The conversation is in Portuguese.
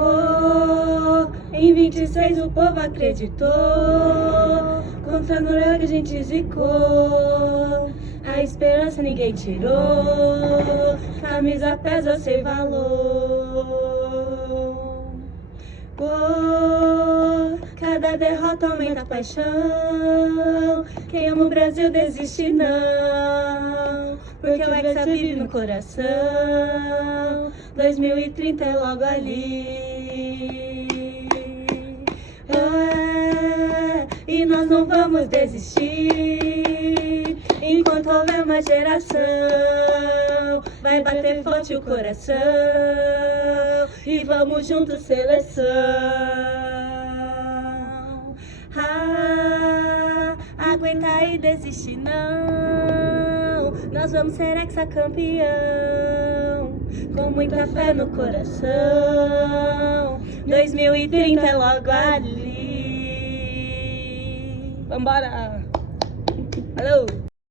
Oh, em 26 o povo acreditou, contra Noruega a gente zicou, a esperança ninguém tirou, camisa pesa sem valor. Oh, cada derrota aumenta a paixão, quem ama o Brasil desiste não, porque o Hexa vive no coração, 2030 é logo ali. E nós não vamos desistir, enquanto houver uma geração, vai bater forte o coração, e vamos juntos seleção. Aguenta e desiste não, nós vamos ser hexacampeão, com muita fé no coração, 2030 é logo ali. Vambora! Alô!